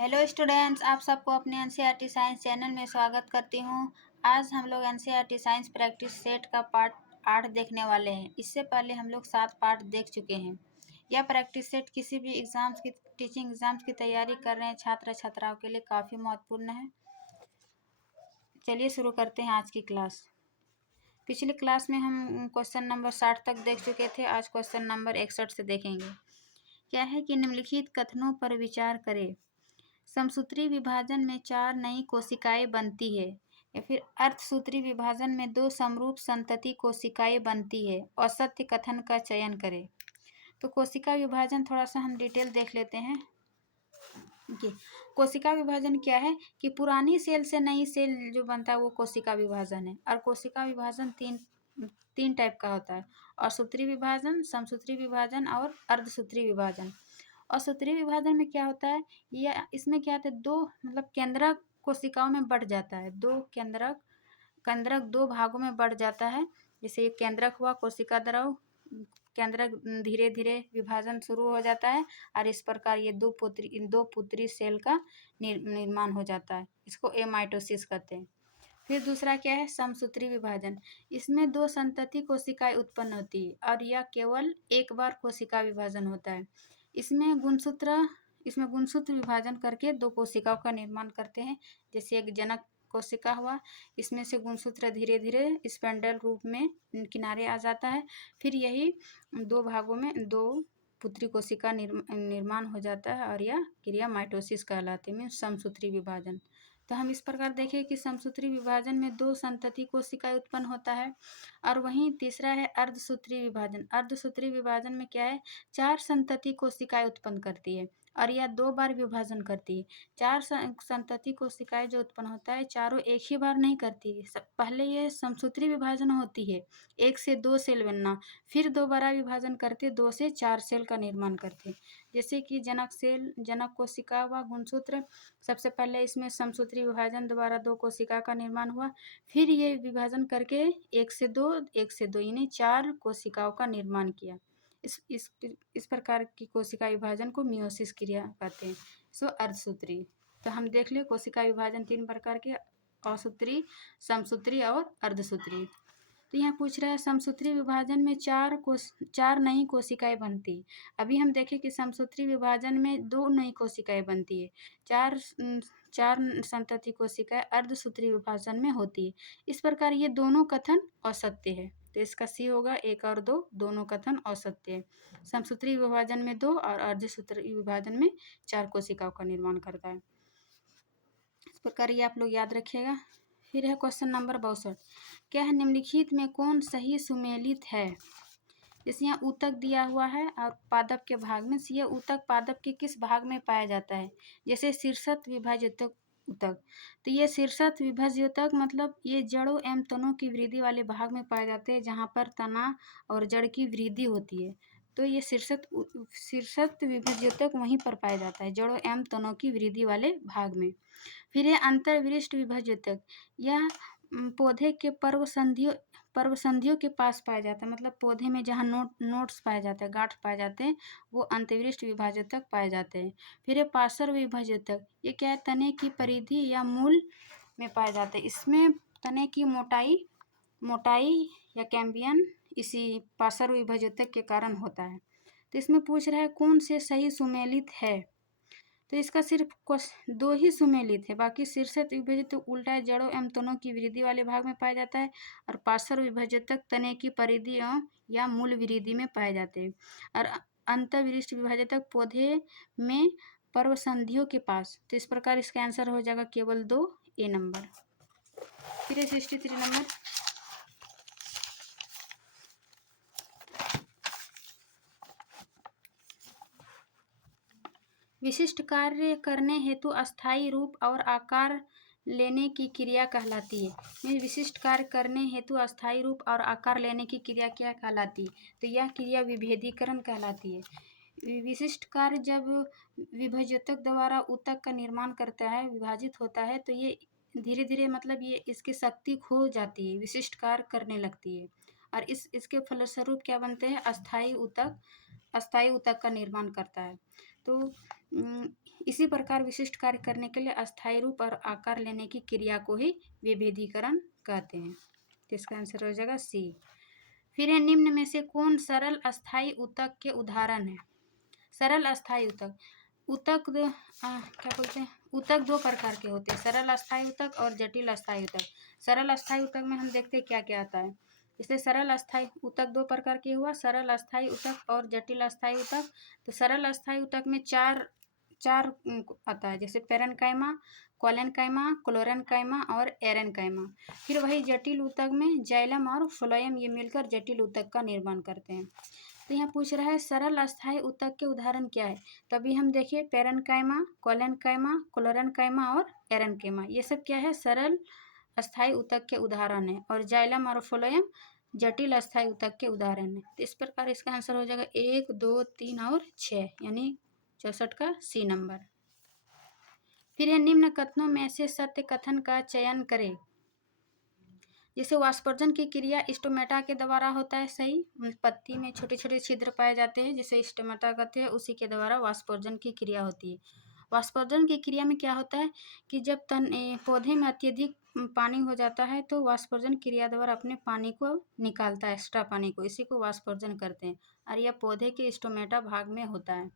Hello students, आप सबको अपने एनसीईआरटी साइंस चैनल में स्वागत करती हूँ। आज हम लोग एनसीईआरटी साइंस प्रैक्टिस सेट का पार्ट 8 देखने वाले हैं। इससे पहले हम लोग 7 पार्ट देख चुके हैं। यह प्रैक्टिस सेट किसी भी टीचिंग एग्जाम्स की तैयारी कर रहे हैं छात्र छात्राओं के लिए काफ़ी महत्वपूर्ण है। चलिए शुरू करते हैं आज की क्लास। पिछली क्लास में हम क्वेश्चन नंबर 60 तक देख चुके थे। आज क्वेश्चन नंबर 61 से देखेंगे। क्या है कि निम्नलिखित कथनों पर विचार करें। समसूत्री विभाजन में 4 नई कोशिकाएं बनती है, या फिर अर्धसूत्री विभाजन में 2 समरूप संतति कोशिकाएं बनती है। असत्य कथन का चयन करें। तो कोशिका विभाजन थोड़ा सा हम डिटेल देख लेते हैं कि कोशिका विभाजन क्या है कि पुरानी सेल से नई सेल जो बनता है वो कोशिका विभाजन है। और कोशिका विभाजन तीन टाइप का होता है: असूत्री विभाजन, समसूत्री विभाजन और अर्धसूत्री विभाजन। असूत्री विभाजन में क्या होता है, या इसमें क्या होता है, दो मतलब केंद्रक कोशिकाओं में बढ़ जाता है। केंद्रक दो भागों में बढ़ जाता है। जैसे ये केंद्रक हुआ कोशिका द्रव, केंद्रक धीरे धीरे विभाजन शुरू हो जाता है और इस प्रकार ये दो पुत्री सेल का निर्माण हो जाता है। इसको एमाइटोसिस कहते हैं। फिर दूसरा क्या है, समसूत्री विभाजन। इसमें 2 संतति कोशिकाएं उत्पन्न होती है और यह केवल एक बार कोशिका विभाजन होता है। इसमें गुणसूत्र विभाजन करके 2 कोशिकाओं का निर्माण करते हैं। जैसे एक जनक कोशिका हुआ, इसमें से गुणसूत्र धीरे धीरे स्पेंडल रूप में किनारे आ जाता है। फिर यही 2 भागों में 2 पुत्री कोशिका निर्माण हो जाता है और यह क्रिया माइटोसिस कहलाती है, मीन्स समसूत्री विभाजन। तो हम इस प्रकार देखें कि समसूत्री विभाजन में 2 संतति कोशिकाएं उत्पन्न होता है। और वहीं तीसरा है अर्धसूत्री विभाजन। अर्धसूत्री विभाजन में क्या है, 4 संतति कोशिकाएं उत्पन्न करती है और यह 2 बार विभाजन करती है। 4 संतति कोशिकाएं जो उत्पन्न होता है, चारों एक ही बार नहीं करती है। पहले ये समसूत्री विभाजन होती है, 1 से 2 सेल बनना, फिर दोबारा विभाजन करते 2 से 4 सेल का निर्माण करते। जैसे कि जनक कोशिका हुआ गुणसूत्र, सबसे पहले इसमें समसूत्री विभाजन द्वारा 2 कोशिका का निर्माण हुआ। फिर ये विभाजन करके 1 से 2 यानी 4 कोशिकाओं का निर्माण किया। इस प्रकार की कोशिका विभाजन को मियोसिस क्रिया कहते हैं। सो अर्धसूत्री। तो हम देख ले कोशिका विभाजन 3 प्रकार के: असूत्री, समसूत्री और अर्धसूत्री। तो यहाँ पूछ रहा है समसूत्री विभाजन में 4 नई कोशिकाएं बनती। अभी हम देखें कि समसूत्री विभाजन में 2 नई कोशिकाएं बनती है। 4 संतति कोशिकाएं अर्धसूत्री विभाजन में होती है। इस प्रकार ये दोनों कथन असत्य है। तो इसका सी होगा 1 और 2, दोनों कथन असत्य है। समसूत्री विभाजन में 2 और अर्धसूत्री विभाजन में 4 कोशिकाओं का निर्माण करता है। इस प्रकार ये आप लोग याद रखिएगा। फिर है क्वेश्चन नंबर 62। क्या है, निम्नलिखित में कौन सही सुमेलित है। जैसे यहाँ ऊतक दिया हुआ है और पादप के भाग में, ये ऊतक पादप के किस भाग में पाया जाता है। जैसे शीर्षत विभाज्योतक ऊतक, तो ये शीर्षत विभाज्योतक मतलब ये जड़ों एवं तनों की वृद्धि वाले भाग में पाए जाते हैं, जहाँ पर तना और जड़ की वृद्धि होती है। तो ये शीर्षत विभाज्योतक वहीं पर पाया जाता है, जड़ों एवं तनों की वृद्धि वाले भाग में। फिर ये अंतर्विशिष्ट विभाज्योतक, यह पौधे के पर्व संधियों के पास पाया जाता है, मतलब पौधे में जहाँ नोट्स पाए जाते हैं, गांठ पाए जाते हैं, वो अंतर्विशिष्ट विभाज्योतक पाए जाते हैं। फिर ये पार्श्व विभाज्योतक, ये क्या है, तने की परिधि या मूल में पाए जाते हैं। इसमें तने की मोटाई या कैम्बियम इसी पार्श्व विभाज्योतक के कारण होता है। तो इसमें पूछ रहा है कौन से सही सुमेलित है। तो इसका सिर्फ 2 ही सुमेलित है, बाकी शीर्षत विभाज्योतक उल्टा है, जड़ों एवं तनों की वृद्धि वाले भाग में पाया जाता है। और पार्श्व विभाज्योतक तने की परिधि या मूल वृद्धि में पाए जाते हैं। और अंतर्विशिष्ट विभाज्योतक पौधे में पर्व संधियों के पास। तो इस प्रकार इसका आंसर हो जाएगा केवल 2, ए नंबर। फिर 63 नंबर। विशिष्ट कार्य करने हेतु अस्थायी रूप और आकार लेने की क्रिया कहलाती है। विशिष्ट कार्य करने हेतु अस्थायी रूप और आकार लेने की क्रिया क्या कहलाती है, तो यह क्रिया विभेदीकरण कहलाती है। विशिष्ट कार्य जब विभाज्योतक द्वारा ऊतक का निर्माण करता है, विभाजित होता है, तो ये धीरे धीरे मतलब ये इसकी शक्ति खो जाती है, विशिष्ट कार्य करने लगती है। और इसके फलस्वरूप क्या बनते हैं, अस्थायी ऊतक का निर्माण करता है। तो इसी प्रकार विशिष्ट कार्य करने के लिए अस्थायी रूप और आकार लेने की क्रिया को ही विभेदीकरण कहते हैं। तो इसका आंसर हो जाएगा सी। फिर है निम्न में से कौन सरल अस्थायी ऊतक के उदाहरण है? सरल अस्थायी ऊतक, क्या बोलते हैं, ऊतक दो प्रकार के होते हैं, सरल अस्थायी ऊतक और जटिल अस्थायी ऊतक। सरल अस्थायी ऊतक में हम देखते हैं क्या क्या आता है। इससे सरल अस्थायी ऊतक दो प्रकार के हुआ, सरल अस्थायी ऊतक और जटिल अस्थायी ऊतक। तो सरल अस्थायी ऊतक में चार आता है, जैसे पेरेन्काइमा, कोलेनकाइमा, क्लोरेन्काइमा और एरेन्काइमा। फिर वही जटिल ऊतक में जाइलम और फ्लोएम ये मिलकर जटिल ऊतक का निर्माण करते हैं। तो यहाँ पूछ रहा है सरल अस्थायी ऊतक के उदाहरण क्या है। तभी हम देखिए पेरेन्काइमा, कोलेनकाइमा, क्लोरेन्काइमा और एरेन्काइमा, ये सब क्या है, सरल अस्थायी ऊतक के उदाहरण है। और जाइलम और फ्लोएम जटिल अस्थायी ऊतक के उदाहरण है। तो इस प्रकार इसका आंसर हो जाएगा 1, 2, 3 और 6, यानी 64 का सी नंबर। फिर यह निम्न कथनों में से सत्य कथन का चयन करें। जैसे वाष्पोर्जन की क्रिया स्टोमेटा के द्वारा होता है, सही। पत्ती में छोटे छोटे छिद्र पाए जाते हैं, जिसे स्टोमेटा कहते हैं, उसी के द्वारा वाष्पोर्जन की क्रिया होती है। वाष्पोर्जन की क्रिया में क्या होता है कि जब पौधे में अत्यधिक पानी हो जाता है तो वाष्पोर्जन क्रिया द्वारा अपने पानी को निकालता है, एक्स्ट्रा पानी को, इसी को वाष्पोर्जन करते हैं। और यह पौधे के स्टोमेटा भाग में होता है।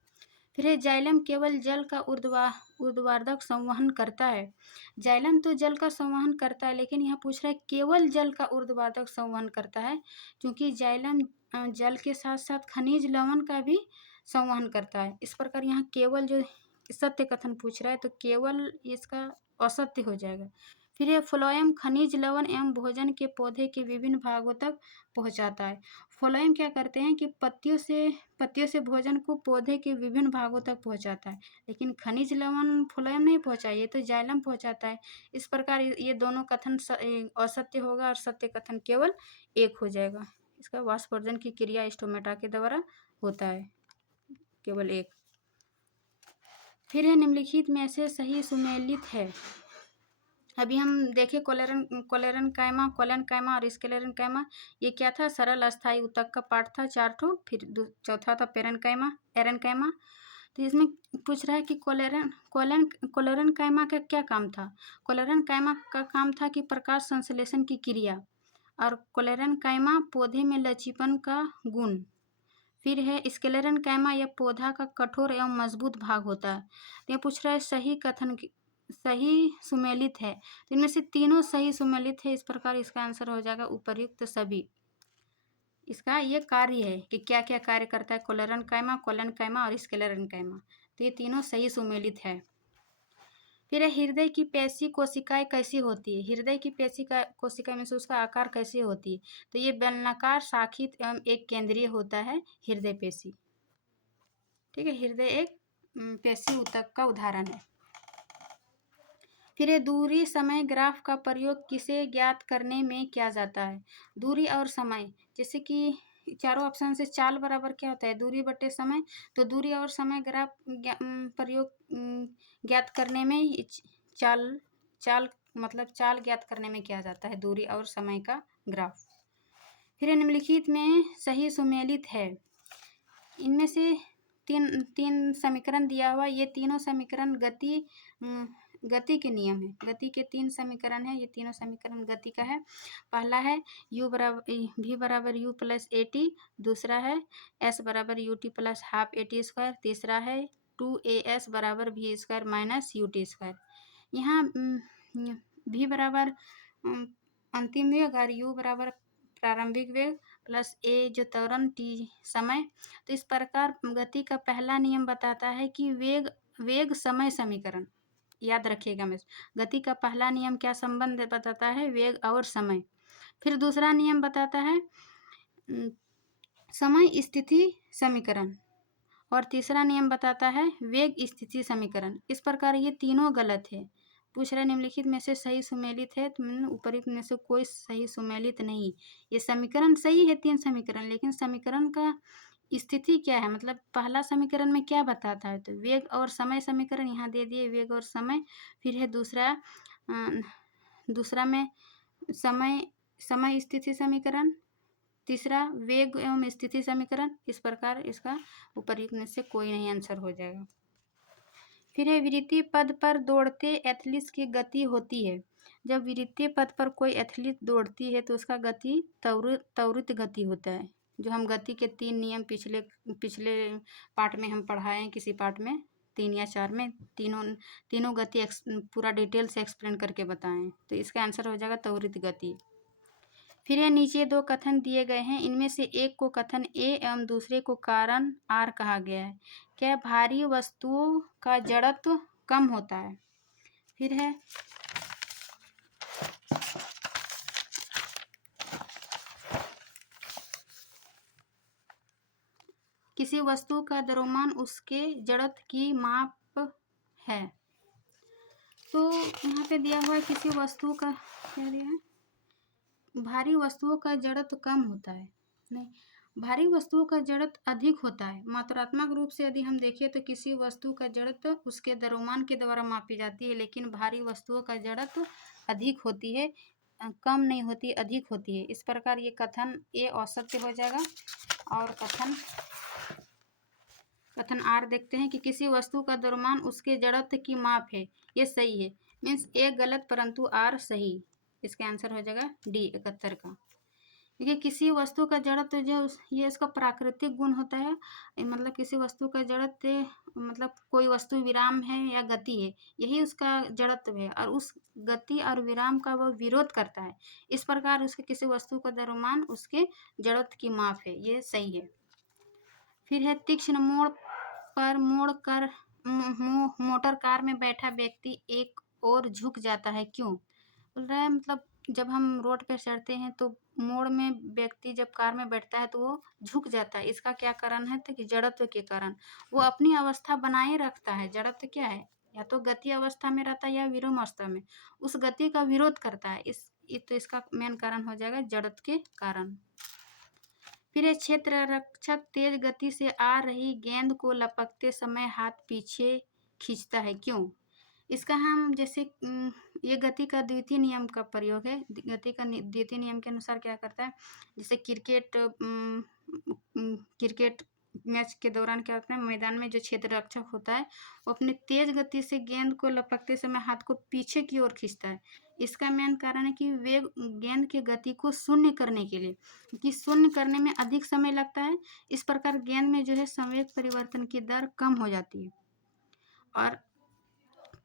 फिर जाइलम केवल जल का ऊर्ध्वाधर संवहन करता है। जाइलम तो जल का संवहन करता है, लेकिन यहाँ पूछ रहा है केवल जल का ऊर्ध्वाधर संवहन करता है, क्योंकि जाइलम जल के साथ साथ खनिज लवण का भी संवहन करता है। इस प्रकार यहाँ केवल जो सत्य कथन पूछ रहा है तो केवल इसका असत्य हो जाएगा। फिर यह फ्लोएम खनिज लवण एवं भोजन के पौधे के विभिन्न भागों तक पहुंचाता है। फ्लोएम क्या करते हैं कि पत्तियों से भोजन को पौधे के विभिन्न भागों तक पहुंचाता है, लेकिन खनिज लवण फ्लोएम नहीं पहुंचाए, ये तो जाइलम पहुंचाता है। इस प्रकार ये दोनों कथन असत्य होगा और सत्य कथन केवल एक हो जाएगा। इसका वाष्पोर्जन की क्रिया स्टोमेटा के द्वारा होता है, केवल एक। फिर है निम्नलिखित में से सही सुमेलित है। अभी हम देखें कोलेरनकाइमा, कोलेनकाइमा और स्क्लेरेनकाइमा, ये क्या था, सरल अस्थायी ऊतक का पार्ट था, 4 ठो। फिर चौथा था पेरेन्काइमा, एरेन्काइमा। तो इसमें पूछ रहा है कि कोलेरनकाइमा का क्या काम था। कोलेरनकाइमा का काम था कि प्रकाश संश्लेषण की क्रिया, और कोलेरनकाइमा पौधे में लचीपन का गुण। फिर है स्क्लेरेनकाइमा, यह पौधा का कठोर एवं मजबूत भाग होता है। तो यह पूछ रहा है सही सुमेलित है। तो इनमें से तीनों सही सुमेलित है। इस प्रकार इसका आंसर हो जाएगा उपर्युक्त सभी। इसका ये कार्य है कि क्या क्या कार्य करता है कोलेरनकाइमा, कोलेनकाइमा और स्क्लेरेनकाइमा। तो ये तीनों सही सुमेलित है। फिर हृदय की पेशी कोशिकाएं कैसी होती है। हृदय की पेशी का कोशिका में से उसका आकार कैसी होती है। तो ये बेलनाकार, शाखित एवं एक केंद्रीय होता है हृदय पेशी। ठीक है, हृदय एक पेशी ऊतक का उदाहरण है। फिर ये दूरी समय ग्राफ का प्रयोग किसे ज्ञात करने में किया जाता है। दूरी और समय, जैसे कि चारों ऑप्शन से चाल बराबर क्या होता है, दूरी बटे समय। तो दूरी और समय ग्राफ प्रयोग ज्ञात करने में चाल ज्ञात करने में किया जाता है, दूरी और समय का ग्राफ। फिर निम्नलिखित में सही सुमेलित है। इनमें से तीन समीकरण दिया हुआ, ये तीनों समीकरण गति के नियम है। गति के 3 समीकरण है, ये तीनों समीकरण गति का है। पहला है v बराबर u प्लस at, दूसरा है s बराबर ut plus half at square, तीसरा है 2as बराबर v square minus ut square. यहाँ v बराबर अंतिम वेग और u बराबर प्रारंभिक वेग प्लस a जो त्वरण t समय। तो इस प्रकार गति का पहला नियम बताता है कि वेग समय समीकरण, याद रखिएगा। मैं गति का पहला नियम क्या संबंध बताता है, वेग और समय। फिर दूसरा नियम बताता है समय स्थिति समीकरण, और तीसरा नियम बताता है वेग स्थिति समीकरण। इस प्रकार ये तीनों गलत है। पूछ रहे निम्नलिखित में से सही सुमेलित है, तो उपरोक्त में से कोई सही सुमेलित नहीं। ये समीकरण सही है 3 समीकरण, लेकिन समीकरण का स्थिति क्या है, मतलब पहला समीकरण में क्या बताता है, तो वेग और समय समीकरण यहाँ दे दिए, वेग और समय। फिर है दूसरा में समय स्थिति समीकरण, तीसरा वेग एवं स्थिति समीकरण। इस प्रकार इसका उपर्युक्त में से कोई नहीं आंसर हो जाएगा। फिर है वृत्तीय पद पर दौड़ते एथलीट्स की गति होती है। जब वृत्तीय पद पर कोई एथलीट दौड़ती है तो उसका गति त्वरित गति होता है। जो हम गति के 3 नियम पिछले पिछले पार्ट में हम पढ़ाए हैं, किसी पार्ट में 3 या 4 में, तीनों गति पूरा डिटेल से एक्सप्लेन करके बताएं। तो इसका आंसर हो जाएगा त्वरित गति। फिर ये नीचे 2 कथन दिए गए हैं, इनमें से एक को कथन ए एवं दूसरे को कारण आर कहा गया है। क्या भारी वस्तुओं का जड़त्व कम होता है। फिर है किसी वस्तु का द्रव्यमान उसके जड़त्व की माप है। तो यहाँ पे दिया हुआ है किसी वस्तु का क्या दिया है, भारी वस्तुओं का जड़त्व कम होता है। नहीं, भारी वस्तुओं का जड़त्व अधिक होता है। मात्रात्मक रूप से यदि हम देखें तो किसी वस्तु का जड़त्व उसके द्रव्यमान के द्वारा मापी जाती है, लेकिन भारी वस्तुओं का जड़त्व अधिक होती है, कम नहीं होती, अधिक होती है। इस प्रकार ये कथन ए असत्य हो जाएगा। और कथन आर देखते हैं कि किसी वस्तु का द्रव्यमान उसके जड़त्व की माप है, ये सही है। मीन्स ए गलत परंतु आर सही। इसका आंसर हो जाएगा डी 71 का। देखिए किसी वस्तु का जड़त्व जो ये इसका प्राकृतिक गुण होता है, मतलब किसी वस्तु का जड़त्व मतलब कोई वस्तु विराम है या गति है, यही उसका जड़त्व है और उस गति और विराम का वह विरोध करता है। इस प्रकार उसके किसी वस्तु का द्रव्यमान उसके जड़त्व की माप है, ये सही है। फिर है तीक्ष्ण मोड़ पर मोड़ कर मोटर कार में बैठा व्यक्ति एक और झुक जाता है, क्यों। बोल रहा है मतलब जब हम रोड पर चढ़ते हैं तो मोड़ में व्यक्ति जब कार में बैठता है तो वो झुक जाता है। इसका क्या कारण है, तो कि जड़त्व के कारण वो अपनी अवस्था बनाए रखता है। जड़त्व क्या है, या तो गति अवस्था में रहता है या विरोम अवस्था में, उस गति का विरोध करता है। तो इसका मेन कारण हो जाएगा जड़त्व के कारण। फिर क्षेत्र रक्षक तेज गति से आ रही गेंद को लपकते समय हाथ पीछे खींचता है, क्यों। इसका हम जैसे ये गति का द्वितीय नियम का प्रयोग है। गति का द्वितीय नियम के अनुसार क्या करता है, जैसे क्रिकेट मैच के दौरान क्या होता है, मैदान में जो क्षेत्र रक्षक होता है वो अपने तेज गति से गेंद को लपकते समय हाथ को पीछे की ओर खींचता है। इसका मेन कारण है कि वेग गेंद की गति को शून्य करने के लिए, कि शून्य करने में अधिक समय लगता है। इस प्रकार गेंद में जो है संवेग परिवर्तन की दर कम हो जाती है। और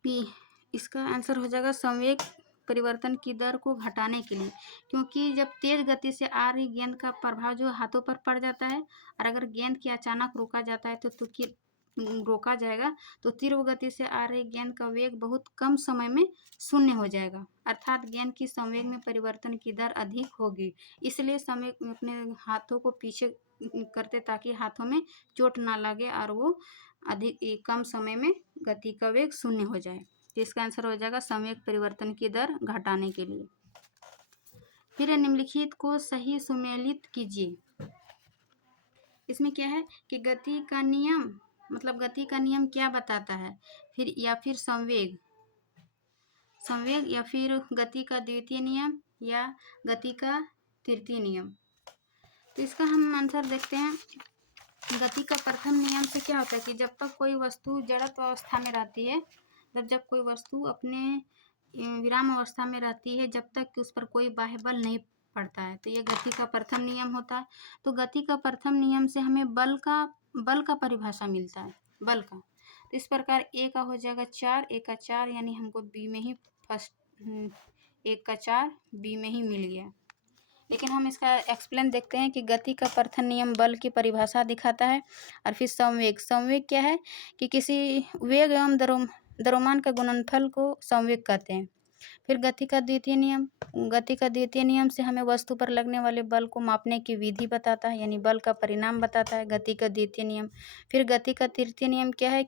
पी इसका आंसर हो जाएगा संवेग परिवर्तन की दर को घटाने के लिए, क्योंकि जब तेज गति से आ रही गेंद का प्रभाव जो हाथों पर पड़ जाता है और अगर गेंद की अचानक रोका जाता है तो रोका जाएगा तो तीव्र गति से आ रही गेंद का वेग बहुत कम समय में शून्य हो जाएगा, अर्थात गेंद की संवेग में परिवर्तन की दर अधिक होगी। इसलिए संवेग अपने हाथों को पीछे करते ताकि हाथों में चोट ना लगे और वो अधिक कम समय में गति का वेग शून्य हो जाए। तो इसका आंसर हो जाएगा संवेग परिवर्तन की दर घटाने के लिए। फिर निम्नलिखित को सही सुमेलित कीजिए। इसमें क्या है कि गति का नियम, मतलब गति का नियम क्या बताता है, फिर या फिर संवेग या फिर गति का द्वितीय नियम या गति का तृतीय नियम। तो इसका हम आंसर देखते हैं। गति का प्रथम नियम से क्या होता है कि जब तक कोई वस्तु जड़त्व अवस्था में रहती है, जब कोई वस्तु अपने विराम अवस्था में रहती है, जब तक कि उस पर कोई बाह्य बल नहीं पड़ता है, तो ये गति का प्रथम नियम होता है। तो गति का प्रथम नियम से हमें बल का परिभाषा मिलता है, बल का। तो इस प्रकार ए का हो जाएगा 4, ए का 4, यानी हमको बी में ही फर्स्ट 1 का 4 बी में ही मिल गया। लेकिन हम इसका एक्सप्लेन देखते हैं कि गति का प्रथम नियम बल की परिभाषा दिखाता है। और फिर संवेग क्या है कि किसी वेग एवं द्रव्यमान का गुणनफल को संवेग कहते हैं। फिर गति का द्वितीय नियम से हमें वस्तु पर लगने वाले बल को मापने की विधि बताता है, यानी बल का परिणाम बताता है, गति का द्वितीय नियम। फिर गति का तृतीय नियम क्या है,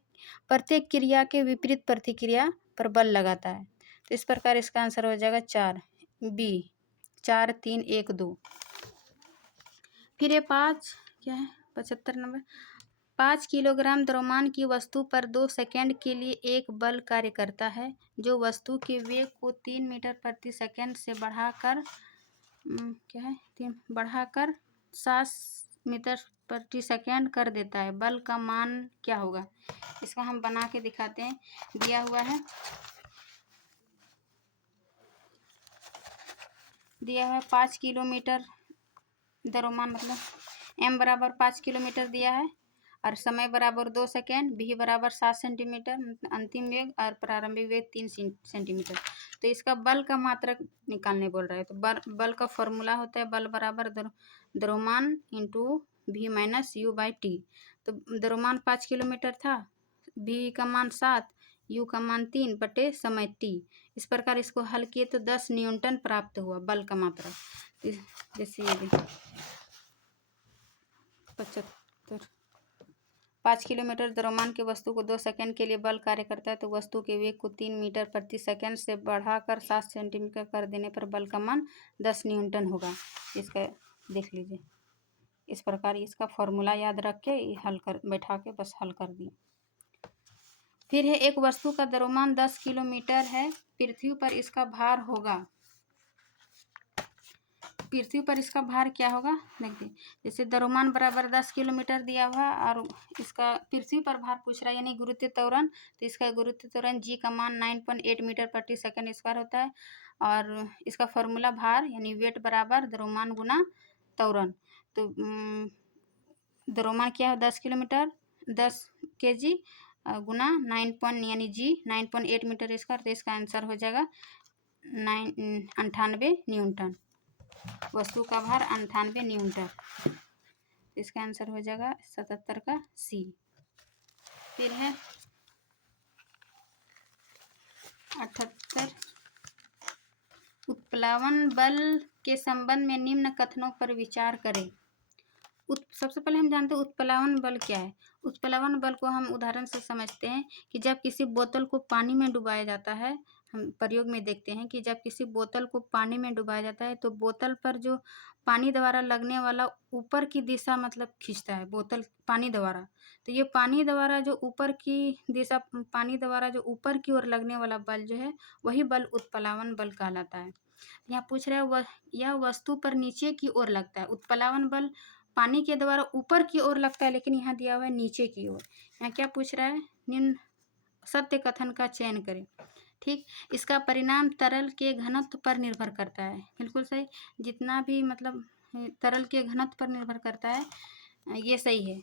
प्रत्येक क्रिया के विपरीत प्रतिक्रिया पर बल लगाता है। तो इस प्रकार इसका आंसर हो जाएगा 4 बी 4 3 1 2। फिर ये 5 क्या है 75 नंबर, 5 किलोग्राम द्रव्यमान की वस्तु पर 2 सेकंड के लिए एक बल कार्य करता है जो वस्तु के वेग को 3 मीटर प्रति सेकंड से बढ़ाकर 7 मीटर प्रति सेकेंड कर देता है। बल का मान क्या होगा, इसका हम बना के दिखाते हैं। दिया हुआ है 5 किलोमीटर द्रव्यमान, मतलब m बराबर 5 किलोमीटर दिया है और समय बराबर 2 सेकेंड, v बराबर 7 सेंटीमीटर अंतिम वेग और प्रारंभिक वेग 3 सेंटीमीटर। तो इसका बल का मात्रक निकालने बोल रहा है। तो बल का फॉर्मूला होता है बल बराबर द्रव्यमान into v minus u by T. तो द्रव्यमान 5 किलोमीटर था, v का मान 7, u का मान 3 बटे समय t। इस प्रकार इसको हल किए तो 10 न्यूटन प्राप्त हुआ बल का मात्रा। जैसे ये 75 5 किलोमीटर द्रव्यमान की वस्तु को 2 सेकंड के लिए बल कार्य करता है, तो वस्तु के वेग को 3 मीटर प्रति सेकंड से बढ़ाकर 7 सेंटीमीटर कर देने पर बल का मान 10 न्यूटन होगा। इसका देख लीजिए, इस प्रकार इसका फॉर्मूला याद रख के हल कर बैठा के बस हल कर दिए। फिर है एक वस्तु का द्रव्यमान 10 किलोमीटर है, पृथ्वी पर इसका भार होगा। पृथ्वी पर इसका भार क्या होगा देखिए, जैसे द्रव्यमान बराबर 10 किलोमीटर दिया हुआ और इसका पृथ्वी पर भार पूछ रहा है यानी गुरुत्वीय त्वरण। तो इसका गुरुत्वीय त्वरण जी का मान 9.8 मीटर प्रति सेकंड स्क्वायर होता है और इसका फॉर्मूला भार यानी वेट बराबर द्रव्यमान गुना त्वरण। तो द्रव्यमान क्या है 10 किलोमीटर 10 kg गुना 9 यानी जी 9.8 मीटर स्क्वायर। तो इसका आंसर हो जाएगा 98 न्यूटन। वस्तु का भार 98 न्यूटन। इसका आंसर हो जाएगा 77 का सी। फिर है 78 उत्प्लावन बल के संबंध में निम्न कथनों पर विचार करें। सबसे पहले हम जानते हैं उत्प्लावन बल क्या है। उत्प्लावन बल को हम उदाहरण से समझते हैं कि जब किसी बोतल को पानी में डुबाया जाता है, हम प्रयोग में देखते हैं कि जब किसी बोतल को पानी में डुबाया जाता है तो बोतल पर जो पानी द्वारा लगने वाला ऊपर की दिशा मतलब खींचता है बोतल पानी द्वारा। तो ये पानी द्वारा जो ऊपर की दिशा, पानी द्वारा जो ऊपर की ओर लगने वाला बल जो है वही बल उत्प्लावन बल कहलाता है। यहाँ पूछ रहे हैं यह वस्तु पर नीचे की ओर लगता है। उत्प्लावन बल पानी के द्वारा ऊपर की ओर लगता है, लेकिन यहाँ दिया हुआ है नीचे की ओर। यहाँ क्या पूछ रहा है, निम्न सत्य कथन का चयन करें। ठीक, इसका परिणाम तरल के घनत्व पर निर्भर करता है। बिल्कुल सही, जितना भी मतलब तरल के घनत्व पर निर्भर करता है, ये सही है।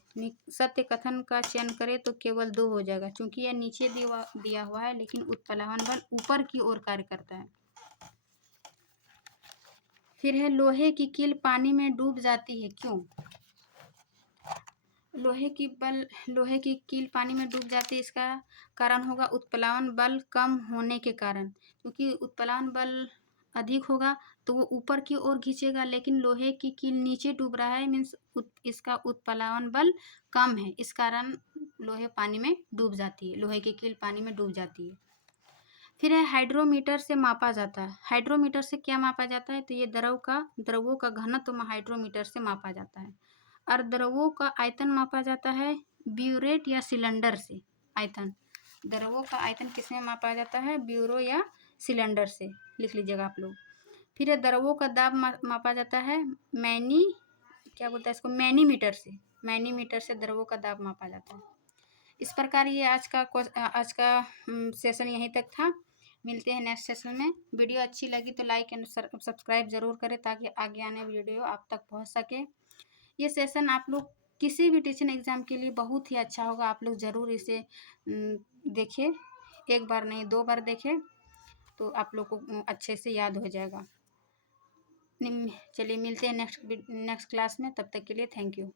सत्य कथन का चयन करें तो केवल 2 हो जाएगा, क्योंकि यह नीचे दिया हुआ है लेकिन उत्प्लावन बल ऊपर की ओर कार्य करता है। फिर है लोहे की कील पानी में डूब जाती है, क्यों? लोहे की कील पानी में डूब जाती है, इसका कारण होगा उत्प्लावन बल कम होने के कारण। क्योंकि उत्प्लावन बल अधिक होगा तो वो ऊपर की ओर खींचेगा, लेकिन लोहे की कील नीचे डूब रहा है मीन्स इसका उत्प्लावन बल कम है, इस कारण लोहे पानी में डूब जाती है, लोहे की कील पानी में डूब जाती है। फिर है हाइड्रोमीटर से मापा जाता है। हाइड्रोमीटर से क्या मापा जाता है, तो ये द्रवों का घनत्व हाइड्रोमीटर से मापा जाता है। और द्रवों का आयतन मापा जाता है ब्यूरेट या सिलेंडर से। आयतन, द्रवों का आयतन किसमें मापा जाता है, ब्यूरो या सिलेंडर से, लिख लीजिएगा आप लोग। फिर द्रवों का दाब मापा जाता है मैनीमीटर से। मैनीमीटर से द्रवों का दाब मापा जाता है। इस प्रकार ये आज का सेशन यहीं तक था। मिलते हैं नेक्स्ट सेशन में। वीडियो अच्छी लगी तो लाइक एंड सब्सक्राइब जरूर करें ताकि आगे आने वीडियो आप तक पहुंच सके। ये सेशन आप लोग किसी भी टीचिंग एग्जाम के लिए बहुत ही अच्छा होगा, आप लोग ज़रूर इसे देखिए, एक बार नहीं 2 बार देखें तो आप लोग को अच्छे से याद हो जाएगा। चलिए मिलते हैं नेक्स्ट क्लास में, तब तक के लिए थैंक यू।